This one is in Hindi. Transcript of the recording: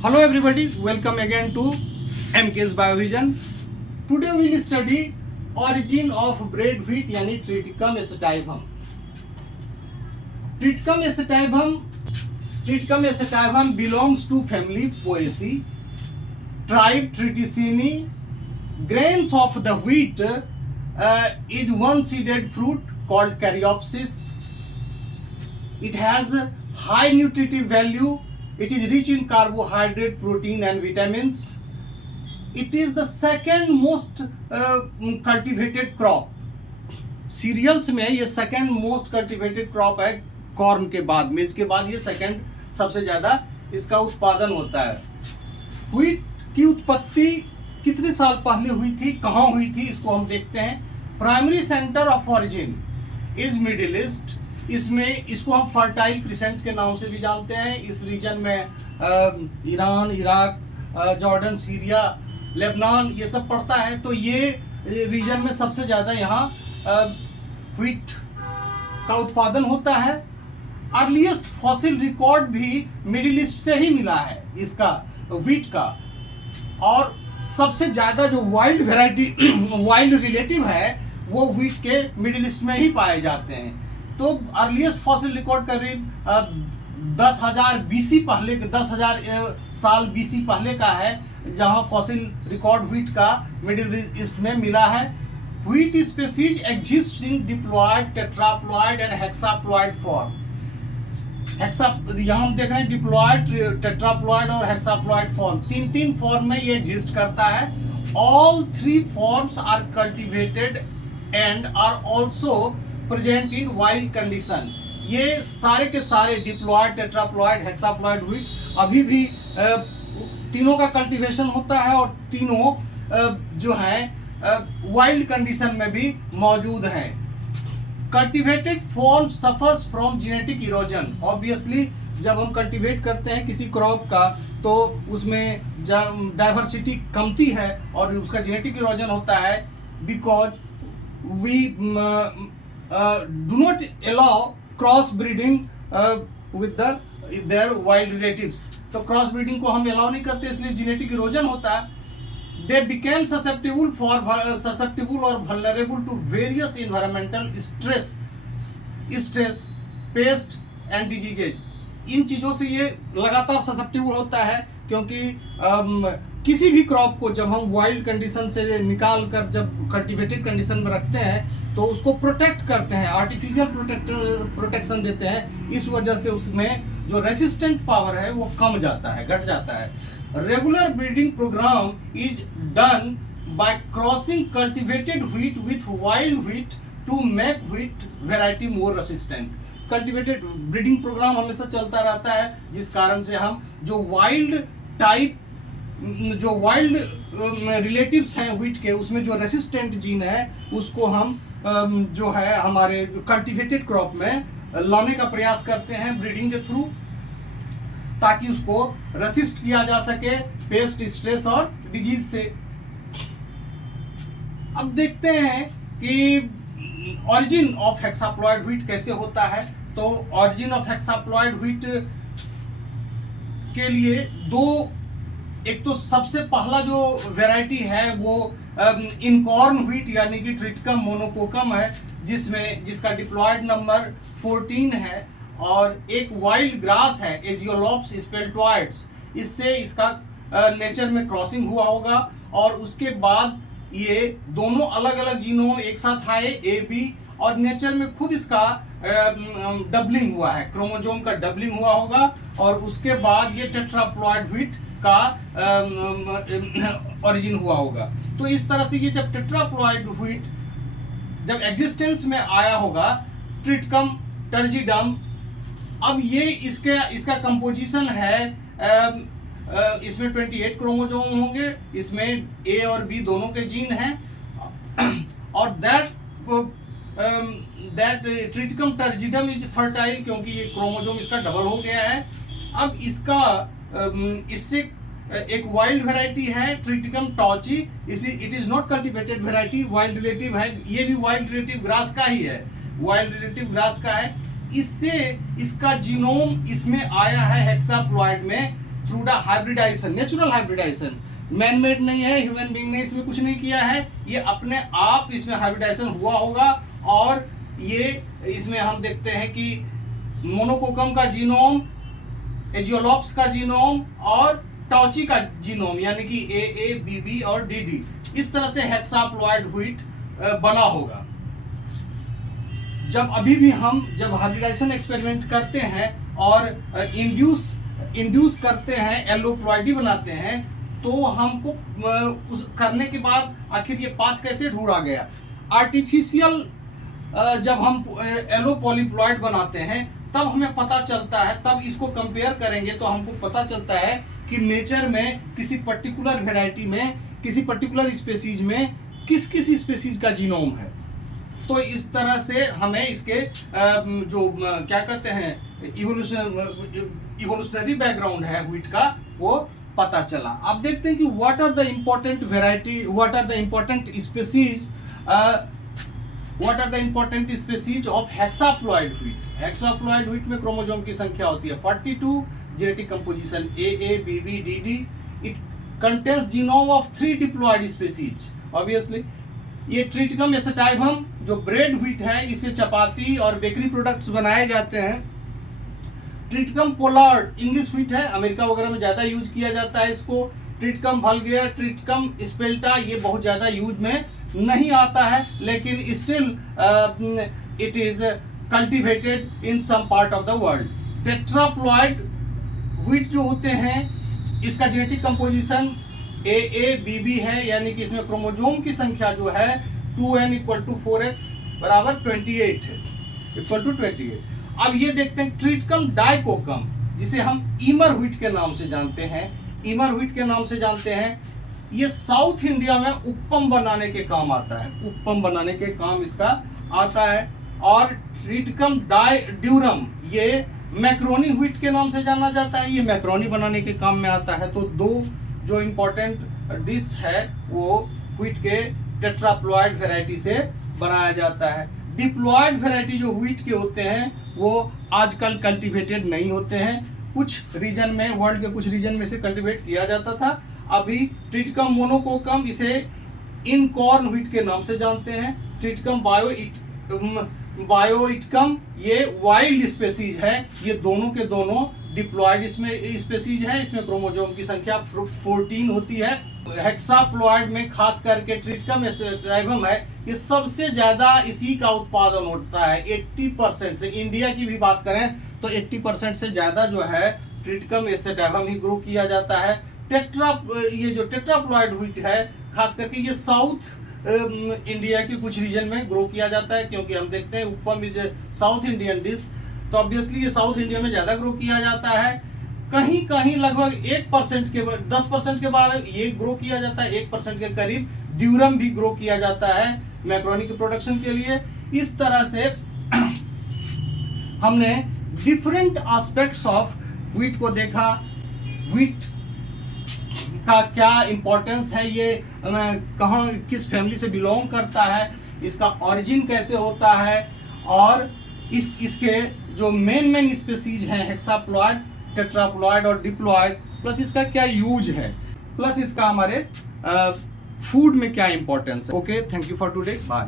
Hello everybody, welcome again to MK's Biovision. Today we will study origin of bread wheat यानी Triticum acetium. Triticum acetium belongs to family Poaceae, tribe Triticini. Grains of the wheat is one-seeded fruit called Caryopsis. It has high nutritive value. It is rich in carbohydrate, protein and vitamins. It is the second most cultivated crop. Cereals में ये सेकंड मोस्ट कल्टिवेटेड क्रॉप है कॉर्न के बाद, मेज के बाद ये सेकंड सबसे ज्यादा इसका उत्पादन होता है. व्हीट की उत्पत्ति कितने साल पहले हुई थी, कहाँ हुई थी, इसको हम देखते हैं. Primary centre of origin is middle east. इसमें इसको हम फर्टाइल क्रिसेंट के नाम से भी जानते हैं. इस रीजन में Iran, Iraq, Jordan, Syria, Lebanon ये सब पड़ता है. तो ये रीजन में सबसे ज़्यादा यहाँ व्हीट का उत्पादन होता है. अर्लीस्ट फॉसिल रिकॉर्ड भी मिडिल ईस्ट से ही मिला है इसका, व्हीट का. और सबसे ज़्यादा जो वाइल्ड वेराइटी वाइल्ड रिलेटिव है वो व्हीट के मिडिल ईस्ट में ही पाए जाते हैं. तो अर्लीस्ट फॉसिल रिकॉर्ड करीब 10,000 बीसी पहले, 10,000 साल बीसी पहले का है, जहां फॉसिल रिकॉर्ड व्हीट का मिडिल ईस्ट में मिला है. Wheat species exist in diploid, tetraploid and hexaploid form. यहाँ हम देख रहे हैं डिप्लॉयड, टेट्राप्लॉयड और हेक्साप्लॉयड फॉर्म, तीन फॉर्म में ये एग्जिस्ट करता है. All three forms are cultivated and are also present in wild condition. ये सारे के सारे डिप्लॉयड, टेट्राप्लॉयड, हेक्साप्लॉयड व्हीट अभी भी तीनों का कल्टीवेशन होता है और तीनों जो है वाइल्ड कंडीशन में भी मौजूद हैं. Cultivated form suffers from genetic erosion. Obviously जब हम कल्टीवेट करते हैं किसी क्रॉप का तो उसमें डाइवर्सिटी कमती है और उसका जेनेटिक इरोजन होता है. Because we do not allow cross breeding with their wild relatives. तो क्रॉस ब्रीडिंग को हम अलाउ नहीं करते, इसलिए जेनेटिक इरोजन होता है. They became susceptible or vulnerable to various environmental stress, pest and diseases. इन चीज़ों से ये लगातार ससेप्टिबल होता है क्योंकि किसी भी क्रॉप को जब हम वाइल्ड कंडीशन से निकाल कर जब कल्टीवेटेड कंडीशन में रखते हैं तो उसको प्रोटेक्ट करते हैं, आर्टिफिशियल प्रोटेक्शन देते हैं. इस वजह से उसमें जो रेसिस्टेंट पावर है वो कम जाता है, घट जाता है. Regular breeding program is done by crossing cultivated wheat with wild wheat to make wheat variety more resistant. Cultivated breeding program हमेशा चलता रहता है, जिस कारण से हम जो वाइल्ड टाइप, जो वाइल्ड रिलेटिव्स हैं व्हीट के, उसमें जो रेसिस्टेंट जीन है उसको हम जो है हमारे कल्टिवेटेड क्रॉप में लाने का प्रयास करते हैं ब्रीडिंग के थ्रू, ताकि उसको रेसिस्ट किया जा सके पेस्ट, स्ट्रेस और डिजीज से. अब देखते हैं कि ऑरिजिन ऑफ हेक्साप्लॉयड व्हीट कैसे होता है. तो ऑरिजिन ऑफ हेक्साप्लॉयड व्हीट के लिए एक तो सबसे पहला जो वैरायटी है वो इनकॉर्न व्हीट यानी कि ट्रिटिकम मोनोकोकम है, जिसका डिप्लॉयड नंबर 14 है. और एक वाइल्ड ग्रास है एजियोलॉप्स स्पेल्टोइड्स, इससे इसका नेचर में क्रॉसिंग हुआ होगा. और उसके बाद ये दोनों अलग अलग जीनोम एक साथ आए, ए बी, और नेचर में खुद इसका डबलिंग हुआ है, क्रोमोजोम का डबलिंग हुआ होगा. और उसके बाद ये टेट्राप्लॉयड व्हीट का ओरिजिन हुआ होगा. तो इस तरह से ये जब टेट्राप्लॉयड व्हीट जब एग्जिस्टेंस में आया होगा, ट्रिटिकम टर्जिडम, अब ये इसका कंपोजिशन है, इसमें 28 क्रोमोजोम होंगे, इसमें ए और बी दोनों के जीन हैं. और दैट ट्रिटिकम टर्जिडम इज फर्टाइल क्योंकि ये क्रोमोजोम इसका डबल हो गया है. अब इसका इससे एक वाइल्ड वैरायटी है Triticum tauschii. It is not cultivated variety, wild relative है. ये भी वाइल्ड रिलेटिव ग्रास का ही है, वाइल्ड रिलेटिव ग्रास का है. इससे इसका जीनोम इसमें आया है हेक्साप्लॉयड में. Through the hybridization, natural hybridization, man made नहीं है, ह्यूमन बीइंग ने इसमें कुछ नहीं किया है, ये अपने आप इसमें हाइब्रिडाइजेशन हुआ होगा। और ये इसमें हम देखते हैं कि मोनोकोकम का जीनोम, एजियोलॉप्स का जीनोम और टॉची का जीनोम यानी कि ए बी बी और डी डी, इस तरह से हेक्साप्लॉइड व्हीट बना होगा। जब अभी भी हम जब हाइब्रिडाइजेशन एक्सपेरिमेंट करते हैं और इंड्यूस करते हैं, एलोप्लॉइडी बनाते हैं, तो हमको उस करने के बाद आखिर ये पाथ कैसे ढूंढा गया। आर्टिफिशियल जब हम एलोपॉलीप्लॉइड बनाते हैं तब हमें पता चलता है, तब इसको कंपेयर करेंगे तो हमको पता चलता है कि नेचर में किसी पर्टिकुलर वेराइटी में, किसी पर्टिकुलर स्पेसीज में किस स्पेसीज का जीनोम है। तो इस तरह से हमें इसके जो क्या कहते हैं इवोल्यूशनरी बैकग्राउंड है व्हीट का, वो पता चला। अब देखते हैं कि what are the important variety, what are the important species of hexaploid wheat. Hexaploid wheat में क्रोमोसोम की संख्या होती है 42, genetic composition A B B D D. It contains genome of 3 diploid species. Obviously ये ट्रिटिकम एसेटाइवम जो ब्रेड व्हीट है, इससे चपाती और बेकरी प्रोडक्ट्स बनाए जाते हैं। ट्रिटिकम पोलार्ड इंग्लिश व्हीट है, अमेरिका वगैरह में ज़्यादा यूज किया जाता है इसको। ट्रिटिकम वल्गेर, ट्रिटिकम स्पेल्टा ये बहुत ज़्यादा यूज में नहीं आता है, लेकिन still it is cultivated in some part of the world. Tetraploid wheat जो होते हैं, इसका genetic composition A B B है, यानी कि इसमें क्रोमोसोम की संख्या जो है 2n = 4x = 28 है, = 28। अब ये देखते हैं ट्रिटिकम डाइकोकम, जिसे हम ईमर व्हीट के नाम से जानते हैं। ईमर व्हीट के नाम से जानते हैं, ये साउथ इंडिया में उपम बनाने के काम आता है, उपम बनाने के काम इसका आता है। और ट्रिटिकम ड्यूरम ये मैक्रोनी व्हीट के नाम से जाना जाता है, ये मैक्रोनी बनाने के काम में आता है। तो दो जो इम्पोर्टेंट डिश है वो व्हीट के टेट्राप्लॉइड वेराइटी से बनाया जाता है। डिप्लॉइड वेराइटी जो व्हीट के होते हैं वो आजकल कल्टीवेटेड नहीं होते हैं, कुछ रीजन में, वर्ल्ड के कुछ रीजन में से कल्टीवेट किया जाता था। अभी ट्रिटिकम मोनोकोकम, इसे इनकॉर्न व्हीट के नाम से जानते हैं। ट्रिटिकम बायोइटकम ये वाइल्ड स्पेसीज है, ये दोनों के दोनों डिप्लॉइड इसमें स्पेसीज है। इसमें क्रोमोसोम की संख्या 14 होती है। हेक्साप्लॉइड में खास करके ट्रिटिकम एसेटाइवम है, ये सबसे ज्यादा इसी का उत्पादन होता है 80% से। इंडिया की भी बात करें तो 80% से ज्यादा जो है ट्रिटिकम एसेटाइवम ही ग्रो किया जाता है। ये जो टेट्राप्लॉइड व्हीट है, खास करके ये साउथ इंडिया के कुछ रीजन में ग्रो किया जाता है, क्योंकि हम देखते हैं उपम इज साउथ इंडियन डिश, तो ऑब्वियसली ये साउथ इंडिया में ज़्यादा ग्रो किया जाता है। कहीं कहीं लगभग 1% के 10% के बाद ये ग्रो किया जाता है, 1% के करीब ड्यूरम भी ग्रो किया जाता है मैक्रोनी के प्रोडक्शन के लिए। इस तरह से हमने डिफरेंट एस्पेक्ट्स ऑफ व्हीट को देखा, व्हीट का क्या इंपॉर्टेंस है, ये कहाँ किस फैमिली से बिलोंग करता है, इसका ओरिजिन कैसे होता है, और इसके जो मेन स्पेसीज हैं हेक्साप्लॉइड, टेट्राप्लॉइड और डिप्लॉइड, प्लस इसका क्या यूज है, प्लस इसका हमारे फूड में क्या इंपॉर्टेंस है। Okay, thank you for today, bye.